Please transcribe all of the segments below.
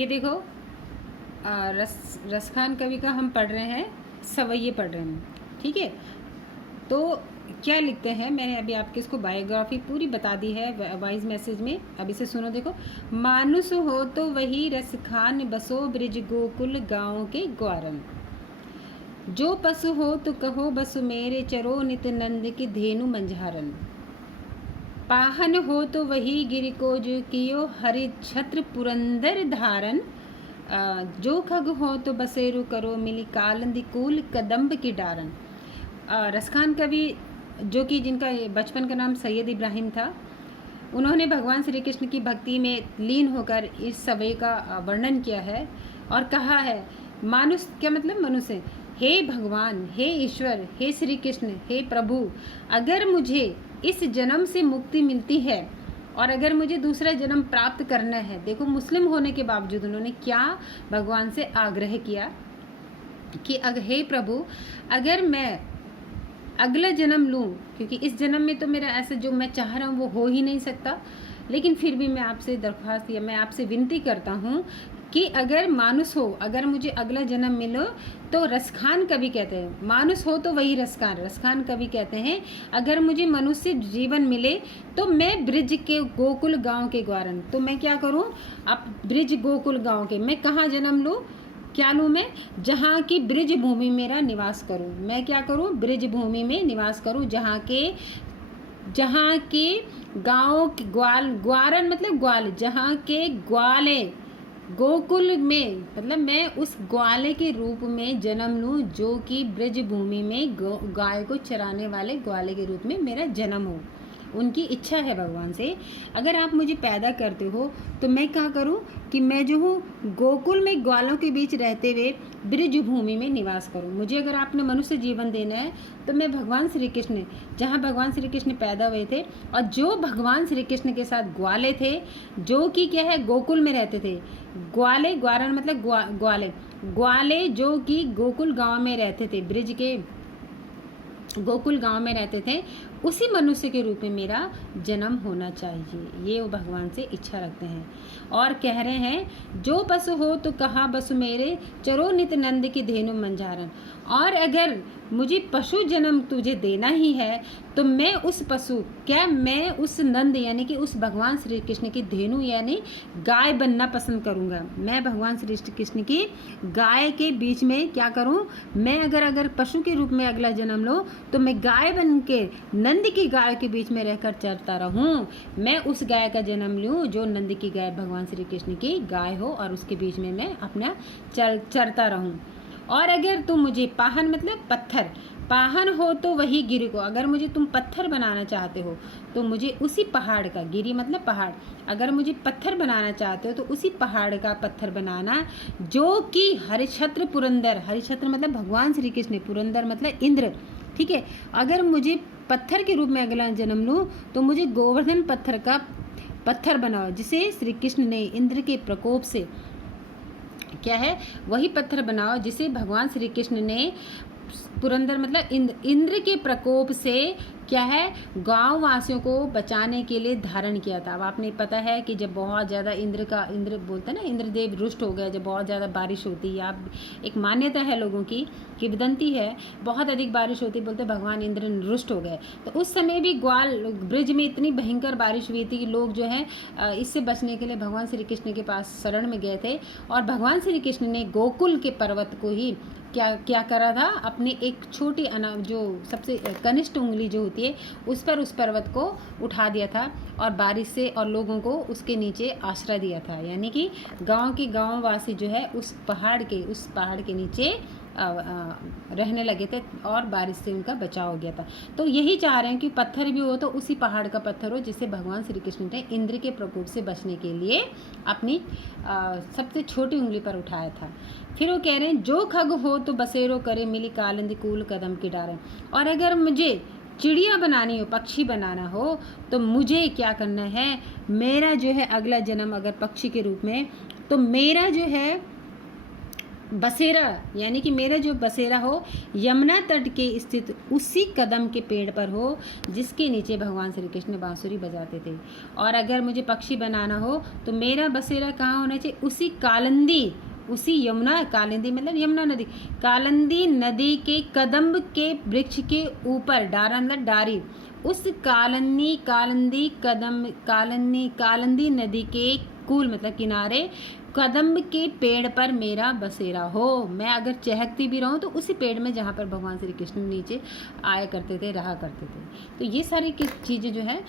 ये देखो, रसखान कवि का हम पढ़ रहे हैं, सवैये पढ़ रहे हैं, ठीक है। तो क्या लिखते हैं, मैंने अभी आपके इसको बायोग्राफी पूरी बता दी है वॉइस मैसेज में, अब इसे सुनो। देखो, मानुस हो तो वही रसखान, बसो ब्रिज गोकुल गाँव के ग्वारन। जो पशु हो तो कहो बसु मेरे, चरो नित नंद की धेनु मंझारन। पाहन हो तो वही गिर को जो कियो, हरि छत्र पुरंदर धारन। जो खग हो तो बसेरु करो, मिली कालंदी कूल कदम्ब की डारन। रसखान कवि, जो कि जिनका बचपन का नाम सैयद इब्राहिम था, उन्होंने भगवान श्री कृष्ण की भक्ति में लीन होकर इस सवै का वर्णन किया है और कहा है, मानुष क्या मतलब मनुष्य, हे भगवान, हे ईश्वर, हे श्री कृष्ण, हे प्रभु, अगर मुझे इस जन्म से मुक्ति मिलती है और अगर मुझे दूसरा जन्म प्राप्त करना है। देखो, मुस्लिम होने के बावजूद उन्होंने क्या भगवान से आग्रह किया कि हे प्रभु, अगर मैं अगला जन्म लूँ, क्योंकि इस जन्म में तो मेरा ऐसा जो मैं चाह रहा हूँ वो हो ही नहीं सकता, लेकिन फिर भी मैं आपसे दरख्वास्त या मैं आपसे विनती करता हूँ कि अगर मानुष हो, अगर मुझे अगला जन्म मिलो तो रसखान कवि कहते हैं, मानुष हो तो वही रसखान, रसखान कवि कहते हैं, अगर मुझे मनुष्य जीवन मिले तो मैं ब्रिज के गोकुल गांव के ग्वारन, तो मैं क्या करूं, अब ब्रिज गोकुल गांव के, मैं कहाँ जन्म लूँ, क्या लूँ मैं, जहाँ की ब्रिज भूमि मेरा निवास करूँ। मैं क्या करूँ, ब्रिज भूमि में निवास करूँ, जहाँ के गाँव के ग्वारन मतलब ग्वाल, जहाँ के ग्वाले गोकुल में, मतलब मैं उस ग्वाले के रूप में जन्म लूँ, जो कि ब्रज भूमि में गाय को चराने वाले ग्वाले के रूप में मेरा जन्म हो। उनकी इच्छा है भगवान से, अगर आप मुझे पैदा करते हो तो मैं क्या करूं कि मैं जो हूँ गोकुल में ग्वालों के बीच रहते हुए ब्रज भूमि में निवास करूं। मुझे अगर आपने मनुष्य जीवन देना है तो मैं भगवान श्री कृष्ण, जहाँ भगवान श्री कृष्ण पैदा हुए थे और जो भगवान श्री कृष्ण के साथ ग्वाले थे, जो कि क्या है गोकुल में रहते थे, ग्वाले, ग्वारन मतलब ग्वाले, ग्वाले जो कि गोकुल गाँव में रहते थे, ब्रिज के गोकुल गांव में रहते थे, उसी मनुष्य के रूप में मेरा जन्म होना चाहिए, ये वो भगवान से इच्छा रखते हैं। और कह रहे हैं, जो पशु हो तो कहा बसु मेरे, चरो नित नंद की धेनु मंझारन। और अगर मुझे पशु जन्म तुझे देना ही है तो मैं उस पशु, क्या मैं उस नंद यानी कि उस भगवान श्री कृष्ण की धेनु यानी गाय बनना पसंद करूँगा। मैं भगवान श्री कृष्ण की गाय के बीच में क्या करूँ, मैं अगर पशु के रूप में अगला जन्म लो तो मैं गाय बन के नंद की गाय के बीच में रहकर चरता रहूं। मैं उस गाय का जन्म लूं जो नंद की गाय भगवान श्री कृष्ण की गाय हो और उसके बीच में मैं अपना चरता रहूं। और अगर तुम मुझे पाहन मतलब पत्थर, पाहन हो तो वही गिरी को, अगर मुझे तुम पत्थर बनाना चाहते हो तो मुझे उसी पहाड़ का, गिरी मतलब पहाड़, अगर मुझे पत्थर बनाना चाहते हो तो उसी पहाड़ का पत्थर बनाना, जो कि हरिछत्र पुरंदर, हरिछत्र मतलब भगवान श्री कृष्ण, पुरंदर मतलब इंद्र, ठीक है। अगर मुझे पत्थर के रूप में अगला जन्म लूँ तो मुझे गोवर्धन पत्थर का पत्थर बनाओ, जिसे श्री कृष्ण ने इंद्र के प्रकोप से, क्या है, वही पत्थर बनाओ जिसे भगवान श्री कृष्ण ने पुरंदर मतलब इंद्र के प्रकोप से क्या है, गांव वासियों को बचाने के लिए धारण किया था। अब आपने पता है कि जब बहुत ज़्यादा इंद्र बोलते हैं ना, इंद्रदेव रुष्ट हो गए, जब बहुत ज़्यादा बारिश होती है, या एक मान्यता है लोगों की, किंवदंती है, बहुत अधिक बारिश होती, बोलते भगवान इंद्र रुष्ट हो गए। तो उस समय भी ग्वाल ब्रिज में इतनी भयंकर बारिश हुई थी कि लोग जो है इससे बचने के लिए भगवान श्री कृष्ण के पास शरण में गए थे। और भगवान श्री कृष्ण ने गोकुल के पर्वत को ही क्या करा था, अपनी एक छोटी जो सबसे कनिष्ठ उंगली जो होती है उस पर उस पर्वत को उठा दिया था और बारिश से और लोगों को उसके नीचे आश्रय दिया था। यानी कि गांव के गांववासी जो है उस पहाड़ के नीचे रहने लगे थे और बारिश से उनका बचाव हो गया था। तो यही चाह रहे हैं कि पत्थर भी हो तो उसी पहाड़ का पत्थर हो जिसे भगवान श्री कृष्ण ने इंद्र के प्रकोप से बचने के लिए अपनी सबसे छोटी उंगली पर उठाया था। फिर वो कह रहे हैं, जो खग हो तो बसेरो करे, मिली कालंदी कूल कदम की डारें। और अगर मुझे चिड़िया बनानी हो, पक्षी बनाना हो, तो मुझे क्या करना है, मेरा जो है अगला जन्म अगर पक्षी के रूप में, तो मेरा जो है बसेरा यानी कि मेरा जो बसेरा हो यमुना तट के स्थित उसी कदम के पेड़ पर हो जिसके नीचे भगवान श्री कृष्ण बांसुरी बजाते थे। और अगर मुझे पक्षी बनाना हो तो मेरा बसेरा कहाँ होना चाहिए, उसी कालिंदी, उसी यमुना, कालिंदी मतलब यमुना नदी, कालिंदी नदी के कदम्ब के वृक्ष के ऊपर, डारा मतलब डारी, उस कालिंदी नदी के कूल मतलब किनारे कदम्ब के पेड़ पर मेरा बसेरा हो। मैं अगर चहकती भी रहूं तो उसी पेड़ में जहाँ पर भगवान श्री कृष्ण नीचे आया करते थे, रहा करते थे। तो ये सारी चीज़ें जो है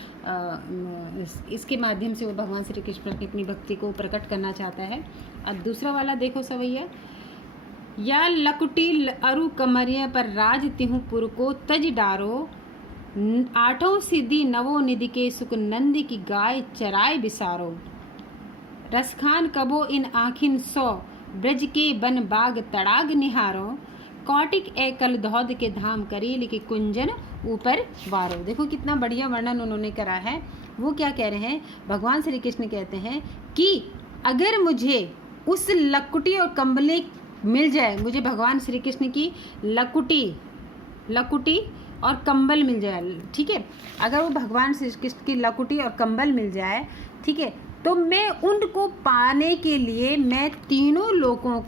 इसके माध्यम से वो भगवान श्री कृष्ण की अपनी भक्ति को प्रकट करना चाहता है। अब दूसरा वाला देखो सवैया, या लकुटी अरु कमरिया पर राज तिहु पुर को तज डारो, आठों सिद्धि नवो निधि के सुख नंद की गाय चराय बिसारो, रसखान कबो इन आखिन सौ ब्रज के बन बाग तड़ाग निहारो, कौटिक एकल धौद के धाम करील के कुंजन ऊपर वारो। देखो कितना बढ़िया वर्णन उन्होंने करा है। वो क्या कह रहे हैं, भगवान श्री कृष्ण कहते हैं कि अगर मुझे उस लकुटी और कंबली मिल जाए, मुझे भगवान श्री कृष्ण की लकुटी और कंबल मिल जाए, ठीक है, अगर वो भगवान श्री कृष्ण की लकुटी और कंबल मिल जाए, ठीक है, तो मैं उनको पाने के लिए मैं तीनों लोगों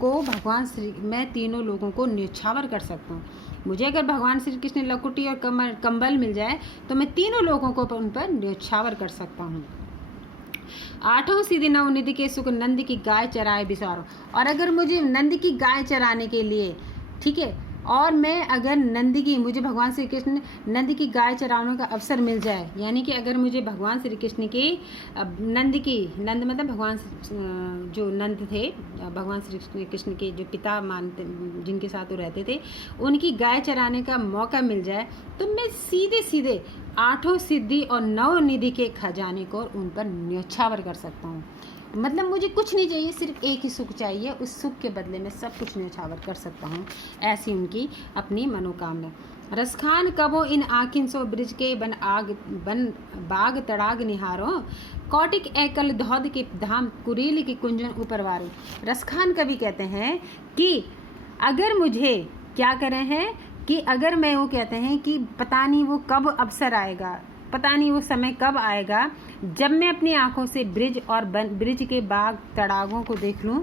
को न्यौछावर कर सकता हूँ। मुझे अगर भगवान श्री कृष्ण लकुटी और कंबल मिल जाए तो मैं तीनों लोगों को उन पर न्यौछावर कर सकता हूँ। आठों सिद्धि नवनिधि के सुख नंद की गाय चराए बिसारो, और अगर मुझे नंद की गाय चराने के लिए, ठीक है, और मैं अगर मुझे भगवान श्री कृष्ण नंद की गाय चराने का अवसर मिल जाए, यानी कि अगर मुझे भगवान श्री कृष्ण की नंद मतलब भगवान जो नंद थे, भगवान श्री कृष्ण के जो पिता मानते, जिनके साथ वो रहते थे, उनकी गाय चराने का मौका मिल जाए तो मैं सीधे सीधे आठों सिद्धि और नौ निधि के खजाने को उन पर न्यौछावर कर सकता हूँ। मतलब मुझे कुछ नहीं चाहिए, सिर्फ एक ही सुख चाहिए, उस सुख के बदले में सब कुछ न्यौछावर कर सकता हूँ। ऐसी उनकी अपनी मनोकामना। रसखान कबो इन आखिन सो ब्रिज के बन बाग तड़ाग निहारो, कौटिक एकल धौद के धाम कुरील की कुंजन ऊपर वारो। रसखान कवि कहते हैं कि अगर मुझे क्या कर रहे हैं कि अगर मैं, वो कहते हैं कि पता नहीं वो कब अवसर आएगा, पता नहीं वो समय कब आएगा जब मैं अपनी आंखों से ब्रिज के बाग तड़ागों को देख लूं,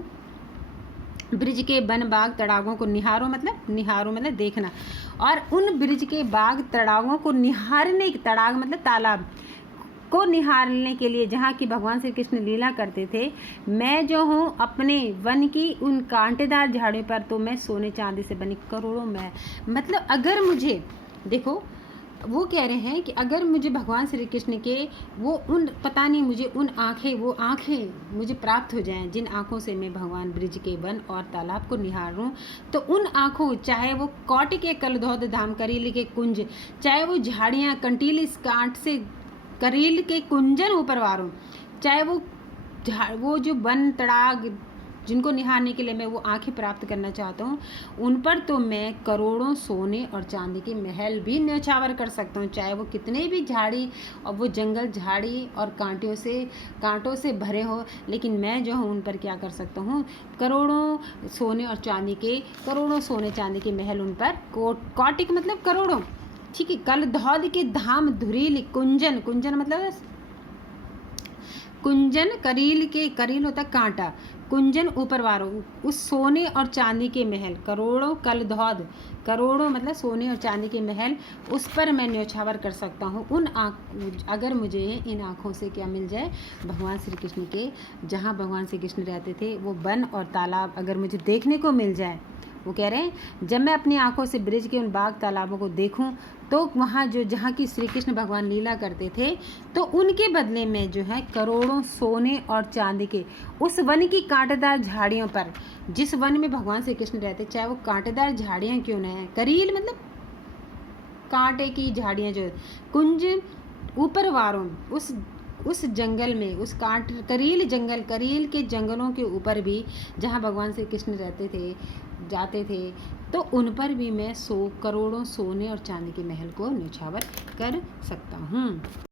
ब्रिज के बन बाग तड़ागों को निहारो मतलब देखना, और उन ब्रिज के बाग तड़ागों को निहारने, तड़ाग मतलब तालाब को निहारने के लिए जहाँ की भगवान श्री कृष्ण लीला करते थे, मैं जो हूँ अपने वन की उन कांटेदार झाड़ियों पर तो मैं सोने चांदी से बनी करोड़ों में, मतलब अगर मुझे, देखो वो कह रहे हैं कि अगर मुझे भगवान श्री कृष्ण के वो उन, पता नहीं मुझे उन वो आँखें मुझे प्राप्त हो जाएं जिन आँखों से मैं भगवान ब्रिज के वन और तालाब को निहारूं, तो उन आँखों, चाहे वो कौट के कलधौद धाम करील के कुंज, चाहे वो झाड़ियाँ कंटीली कांट से करील के कुंजन ऊपर वारों, चाहे वो जो वन तड़ाग जिनको निहारने के लिए मैं वो आंखें प्राप्त करना चाहता हूँ, उन पर तो मैं करोड़ों सोने और चांदी के महल भी न्यौछावर कर सकता हूँ, चाहे वो कितने भी झाड़ी और वो जंगल झाड़ी और कांटों से भरे हो, लेकिन मैं जो हूँ उन पर क्या कर सकता हूँ, करोड़ों सोने चांदी के महल उन पर कौटिक मतलब करोड़ों, ठीक है, कल धौद के धाम धुरील कुंजन मतलब कुंजन, करील होता कांटा, कुंजन ऊपर वारो, उस सोने और चांदी के महल, करोड़ों मतलब सोने और चांदी के महल, उस पर मैं न्यौछावर कर सकता हूँ। अगर मुझे इन आँखों से क्या मिल जाए, भगवान श्री कृष्ण के जहाँ भगवान श्री कृष्ण रहते थे वो वन और तालाब अगर मुझे देखने को मिल जाए, वो कह रहे हैं जब मैं अपनी आंखों से ब्रिज के उन बाग तालाबों को देखूं तो वहाँ जहाँ की श्री कृष्ण भगवान लीला करते थे, तो उनके बदले में जो है करोड़ों सोने और चांदी के उस वन की कांटेदार झाड़ियों पर, जिस वन में भगवान श्री कृष्ण रहते, चाहे वो कांटेदार झाड़ियाँ क्यों न है, करील मतलब कांटे की झाड़ियाँ, जो कुंज ऊपर वारों, उस जंगल में, उस करील के जंगलों के ऊपर भी जहाँ भगवान श्री कृष्ण जाते थे, तो उन पर भी मैं करोड़ों सोने और चांदी के महल को न्यौछावर कर सकता हूँ।